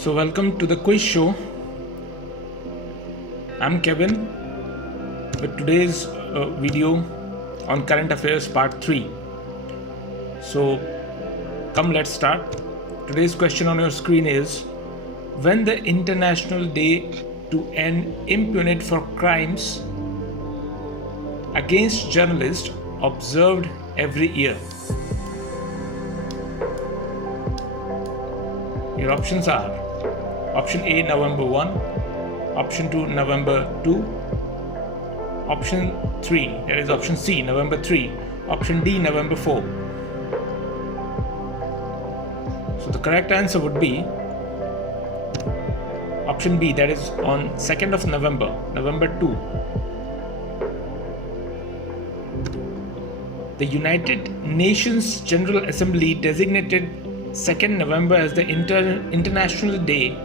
So, welcome to the quiz show. I'm Kevin with today's video on current affairs part 3. So, let's start. Today's question on your screen is: when the International Day to End Impunity for Crimes Against Journalists observed every year? Your options are option A, November 1, option 2, November 2, option 3, that is option C, November 3, option D, November 4. So the correct answer would be option B, that is on 2nd of November, November 2. The United Nations General Assembly designated 2nd November as the International Day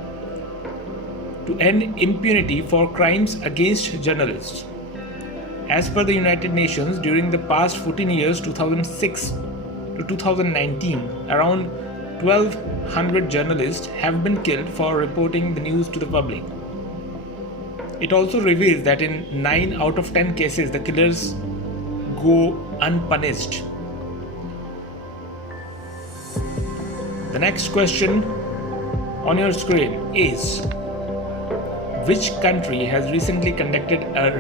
to End Impunity for Crimes Against Journalists. As per the United Nations, during the past 14 years, 2006 to 2019, around 1,200 journalists have been killed for reporting the news to the public. It also reveals that in 9 out of 10 cases, the killers go unpunished. The next question on your screen is: which country has recently conducted a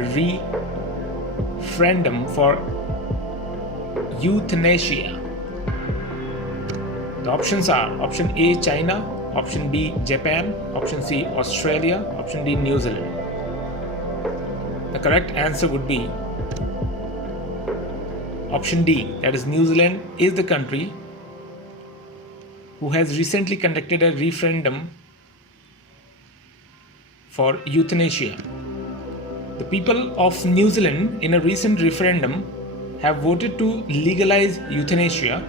referendum for euthanasia? The options are option A, China, option B, Japan, option C, Australia, option D, New Zealand. The correct answer would be option D, that is New Zealand is the country who has recently conducted a referendum for euthanasia. The people of New Zealand in a recent referendum have voted to legalize euthanasia.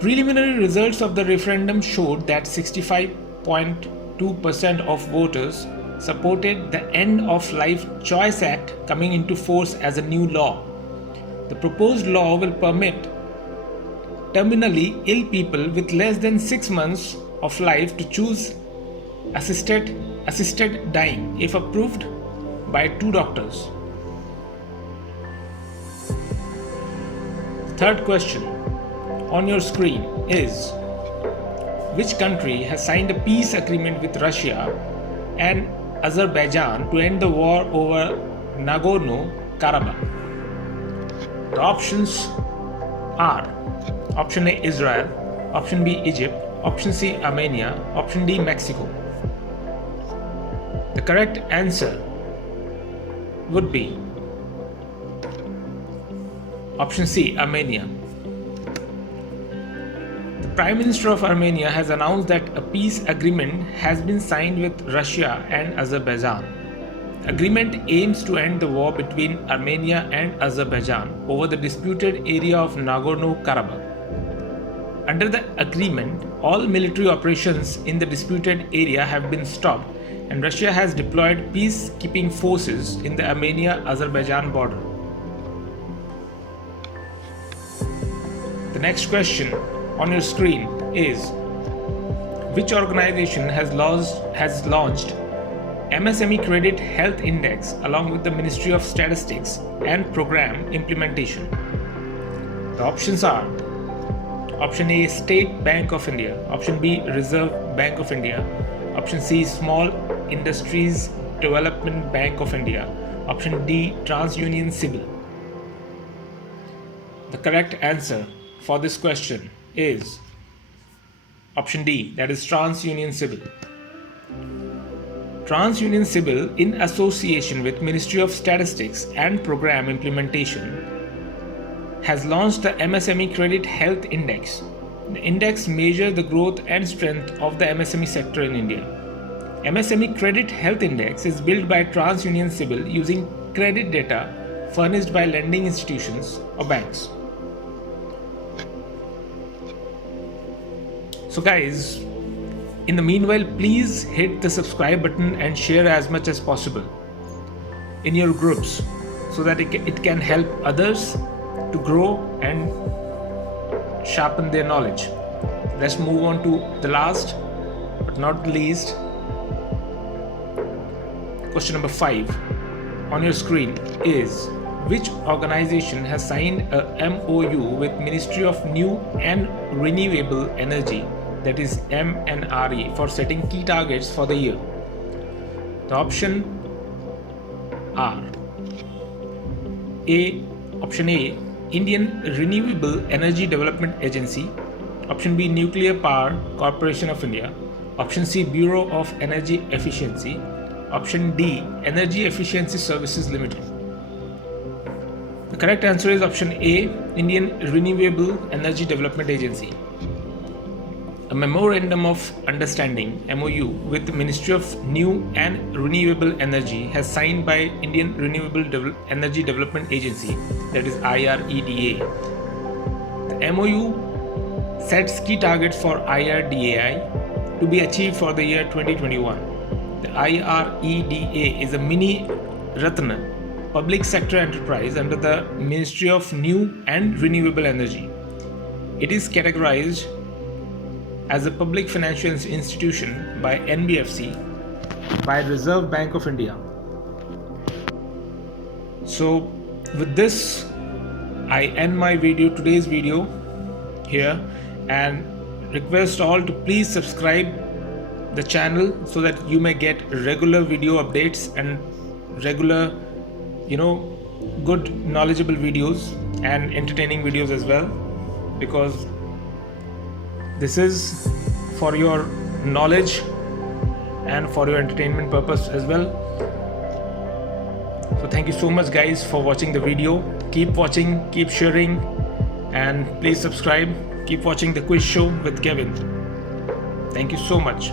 Preliminary results of the referendum showed that 65.2% of voters supported the End of Life Choice Act coming into force as a new law. The proposed law will permit terminally ill people with less than 6 months of life to choose assisted dying if approved by 2 doctors. The third question on your screen is: which country has signed a peace agreement with Russia and Azerbaijan to end the war over Nagorno-Karabakh? The options are option A, Israel, option B, Egypt, option C, Armenia, option D, Mexico. The correct answer would be option C, Armenia. The Prime Minister of Armenia has announced that a peace agreement has been signed with Russia and Azerbaijan. Agreement aims to end the war between Armenia and Azerbaijan over the disputed area of Nagorno-Karabakh. Under the agreement, all military operations in the disputed area have been stopped, and Russia has deployed peacekeeping forces in the Armenia-Azerbaijan border. The next question on your screen is: which organization has launched MSME Credit Health Index along with the Ministry of Statistics and Program Implementation? The options are option A, State Bank of India, option B, Reserve Bank of India, option C, Small Industries Development Bank of India, option D, TransUnion CIBIL. The correct answer for this question is option D, that is TransUnion CIBIL. TransUnion CIBIL, in association with Ministry of Statistics and Program Implementation, has launched the MSME Credit Health Index. The index measures the growth and strength of the MSME sector in India. MSME Credit Health Index is built by TransUnion CIBIL using credit data furnished by lending institutions or banks. So guys, in the meanwhile, please hit the subscribe button and share as much as possible in your groups so that it can help others to grow and sharpen their knowledge. Let's move on to the last but not least, question number 5 on your screen is, which organization has signed a MOU with Ministry of New and Renewable Energy, that is MNRE, for setting key targets for the year? The option are Option A, Indian Renewable Energy Development Agency. Option B, Nuclear Power Corporation of India. Option C, Bureau of Energy Efficiency. Option D, Energy Efficiency Services Limited. The correct answer is option A, Indian Renewable Energy Development Agency. A Memorandum of Understanding (MOU) with the Ministry of New and Renewable Energy has signed by Indian Renewable Energy Development Agency, that is IREDA. The MOU sets key targets for IRDAI to be achieved for the year 2021. The IREDA is a mini Ratna public sector enterprise under the Ministry of New and Renewable Energy. It is categorized as a public financial institution by NBFC, by Reserve Bank of India. So with this, I end my today's video here, and request all to please subscribe the channel so that you may get regular video updates and regular, good knowledgeable videos and entertaining videos as well, because this is for your knowledge and for your entertainment purpose as well. So thank you so much guys for watching the video. Keep watching, keep sharing, and please subscribe. Keep watching the quiz show with Kevin. Thank you so much.